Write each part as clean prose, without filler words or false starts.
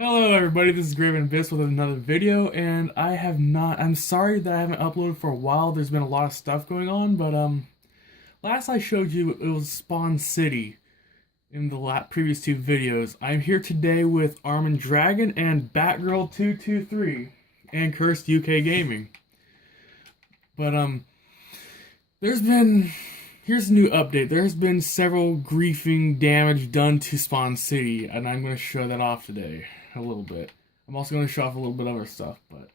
Hello everybody, this is Graven Abyss with another video, and I'm sorry that I haven't uploaded for a while. There's been a lot of stuff going on, but last I showed you it was Spawn City in the previous two videos. I'm here today with Armin Dragon and Batgirl223 and Cursed UK Gaming. But here's a new update. There's been several griefing damage done to Spawn City, and I'm going to show that off today a little bit. I'm also going to show off a little bit of other stuff, but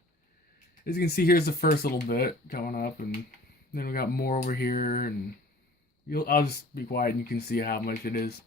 as you can see, here's the first little bit coming up, and then we got more over here, and I'll just be quiet and you can see how much it is.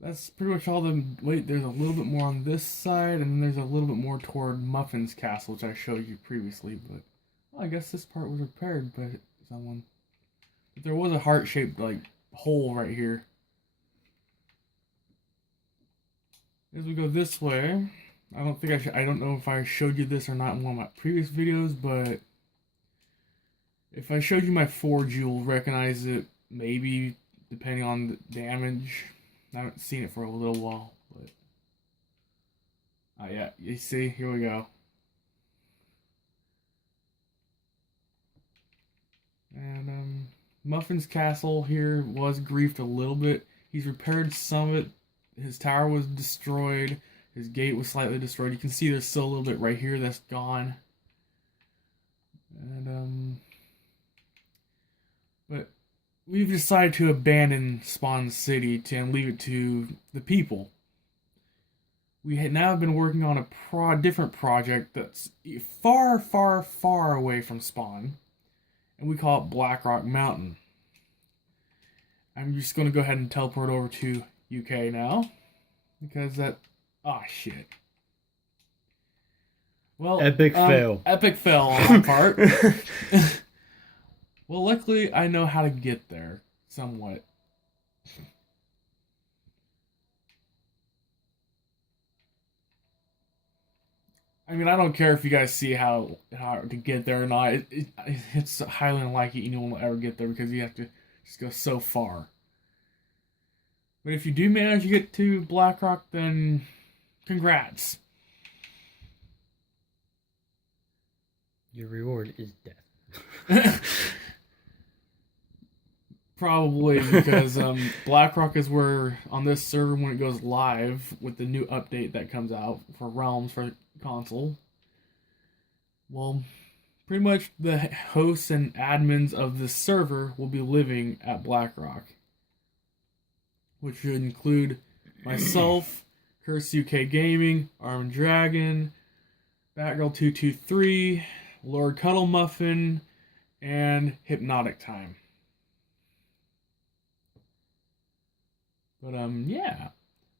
That's pretty much all the... Wait, there's a little bit more on this side, and then there's a little bit more toward Muffin's castle, which I showed you previously, but... Well, I guess this part was repaired by someone. But there was a heart-shaped, like, hole right here. As we go this way, I don't think I don't know if I showed you this or not in one of my previous videos, but... If I showed you my forge, you'll recognize it, maybe, depending on the damage. I haven't seen it for a little while, but... yeah, you see, here we go. And, Muffin's castle here was griefed a little bit. He's repaired some of it. His tower was destroyed. His gate was slightly destroyed. You can see there's still a little bit right here that's gone. And, but we've decided to abandon Spawn City and leave it to the people. We had now been working on a different project that's far, far, far away from Spawn, and we call it Blackrock Mountain. I'm just going to go ahead and teleport over to UK now, because that... Ah, shit. Well, Epic fail. Epic fail on my part. Well, luckily, I know how to get there, somewhat. I mean, I don't care if you guys see how to get there or not. It's highly unlikely anyone will ever get there because you have to just go so far. But if you do manage to get to Blackrock, then congrats. Your reward is death. Probably because Blackrock is where, on this server, when it goes live with the new update that comes out for Realms for console, well, pretty much the hosts and admins of this server will be living at Blackrock, which should include myself, Cursed UK Gaming, Armin Dragon, Batgirl223, Lord Cuddle Muffin, and Hypnotic Time. But, yeah.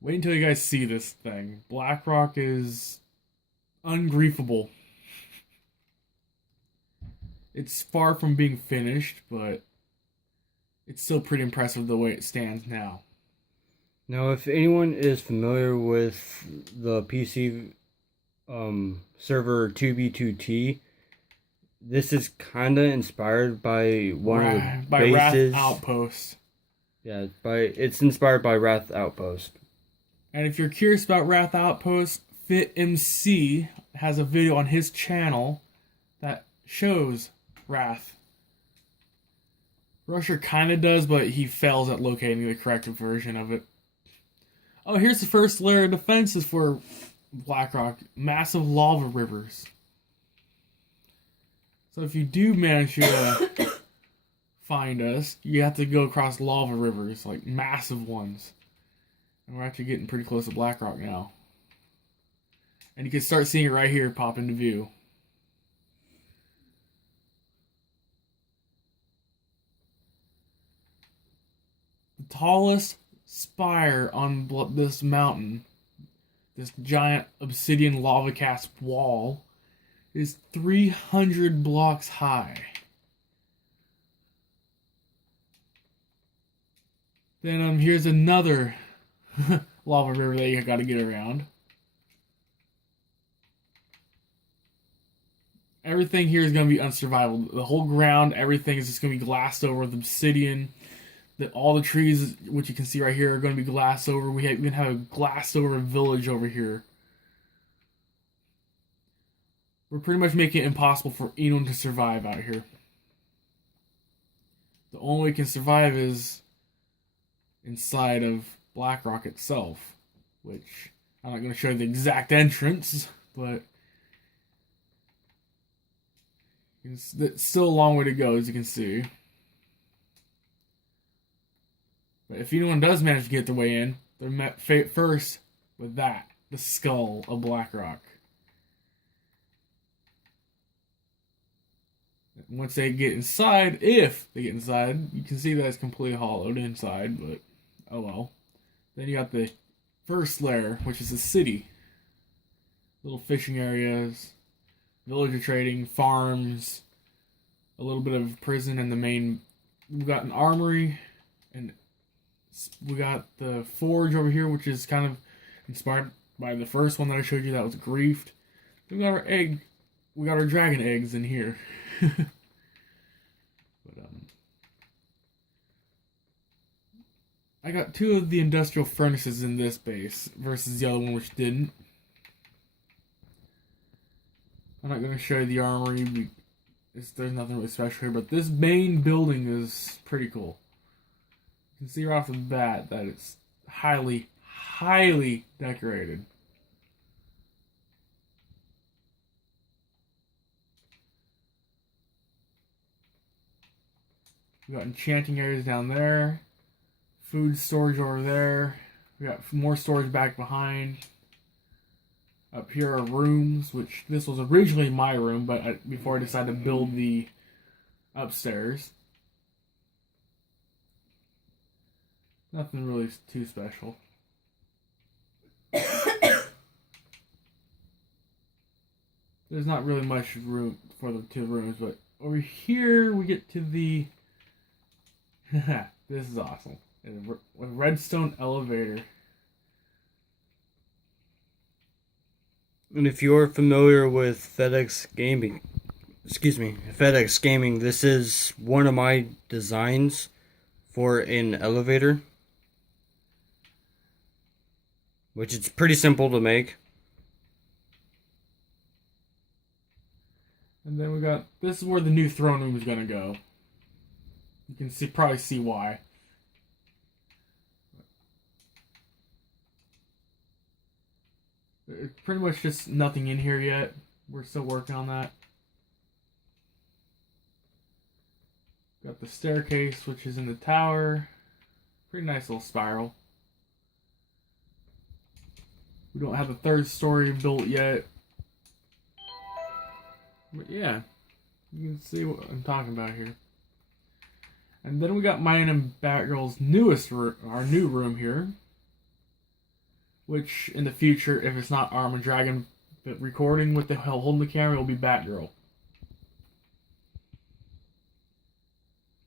Wait until you guys see this thing. Blackrock is ungriefable. It's far from being finished, but it's still pretty impressive the way it stands now. Now, if anyone is familiar with the PC server 2B2T, this is kind of inspired by one of the bases. Wrath Outpost. Yeah, it's inspired by Wrath Outpost. And if you're curious about Wrath Outpost, FitMC has a video on his channel that shows Wrath. Rusher kind of does, but he fails at locating the correct version of it. Oh, here's the first layer of defenses for Blackrock. Massive lava rivers. So if you do manage to find us, you have to go across lava rivers, like massive ones. And we're actually getting pretty close to Blackrock now. And you can start seeing it right here pop into view. tallest spire on this mountain, this giant obsidian lava cast wall, is 300 blocks high. Then here's another lava river that you gotta get around. Everything here is gonna be unsurvivable. The whole ground, everything is just gonna be glassed over with obsidian. All the trees, which you can see right here, are gonna be glassed over. We even have a glassed over village over here. We're pretty much making it impossible for anyone to survive out here. The only way you can survive is inside of Blackrock itself, which I'm not going to show you the exact entrance, but it's still a long way to go, as you can see. But if anyone does manage to get their way in, they're met first with that, the skull of Blackrock. Once they get inside, if they get inside, you can see that it's completely hollowed inside, but oh well. Then you got the first layer, which is the city. Little fishing areas, villager trading, farms, a little bit of prison, and the main. We've got an armory, and we got the forge over here, which is kind of inspired by the first one that I showed you that was griefed. Then we got our egg. We got our dragon eggs in here. But I got 2 of the industrial furnaces in this base versus the other one which didn't. I'm not going to show you the armory. There's nothing really special here, but this main building is pretty cool. You can see right off the bat that it's highly, highly decorated. We got enchanting areas down there, food storage over there. We got more storage back behind. Up here are rooms, which this was originally my room, but before I decided to build the upstairs. Nothing really too special. There's not really much room for the 2 rooms, but over here we get to the... This is awesome. A redstone elevator. And if you're familiar with FedEx Gaming, this is one of my designs for an elevator, which it's pretty simple to make. And then we got, this is where the new throne room is going to go. You can probably see why. It's pretty much just nothing in here yet. We're still working on that. Got the staircase, which is in the tower. Pretty nice little spiral. We don't have the 3rd story built yet. But yeah, you can see what I'm talking about here. And then we got mine and Batgirl's our new room here. Which, in the future, if it's not Armored Dragon but recording with the holding the camera, it will be Batgirl.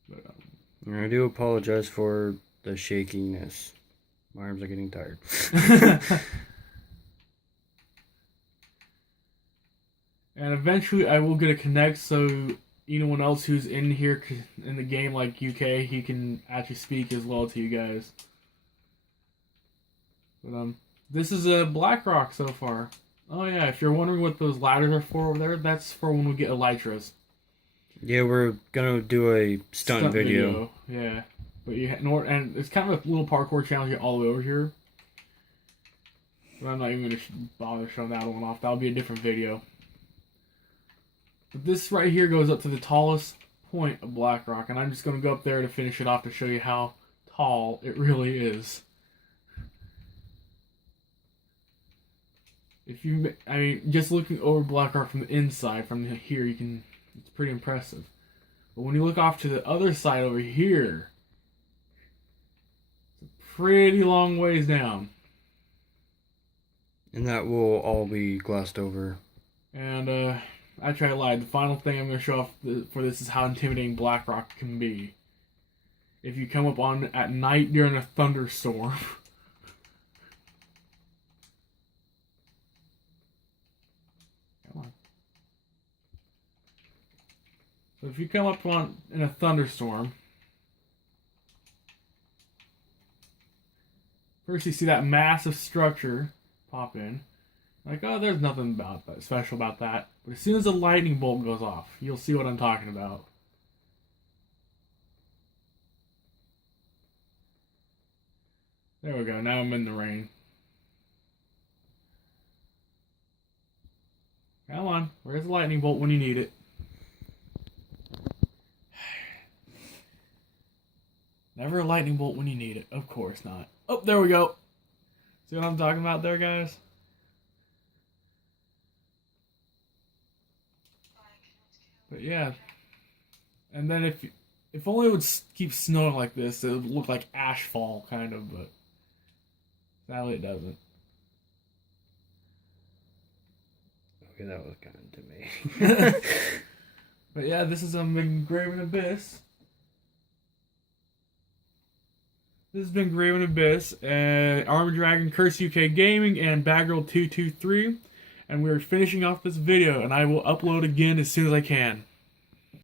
But, I do apologize for the shakiness. My arms are getting tired. And eventually I will get a Connect, so anyone else who's in here in the game, like UK, he can actually speak as well to you guys. But this is a Blackrock so far. Oh yeah, if you're wondering what those ladders are for over there, that's for when we get elytras. Yeah, we're gonna do a stunt video. Yeah, but and it's kind of a little parkour challenge all the way over here. But I'm not even gonna bother showing that one off. That'll be a different video. But this right here goes up to the tallest point of Blackrock, and I'm just gonna go up there to finish it off to show you how tall it really is. Just looking over Blackrock from the inside, from here, it's pretty impressive. But when you look off to the other side over here, pretty long ways down. And that will all be glossed over. And I try to lie. The final thing I'm going to show off for this is how intimidating Blackrock can be. If you come up on at night during a thunderstorm. Come on. So if you come up on in a thunderstorm, first you see that massive structure pop in. Like, oh, there's nothing about that special about that. But as soon as a lightning bolt goes off, you'll see what I'm talking about. There we go. Now I'm in the rain. Come on. Where's the lightning bolt when you need it? Never a lightning bolt when you need it. Of course not. Oh, there we go. See what I'm talking about there, guys? But yeah. And then if only it would keep snowing like this, it would look like ash fall, kind of, but sadly it doesn't. Okay, that was kind to me. But yeah, this is Graven Abyss. This has been Graven Abyss, Armored Dragon, Curse UK Gaming, and Batgirl223. And we are finishing off this video, and I will upload again as soon as I can.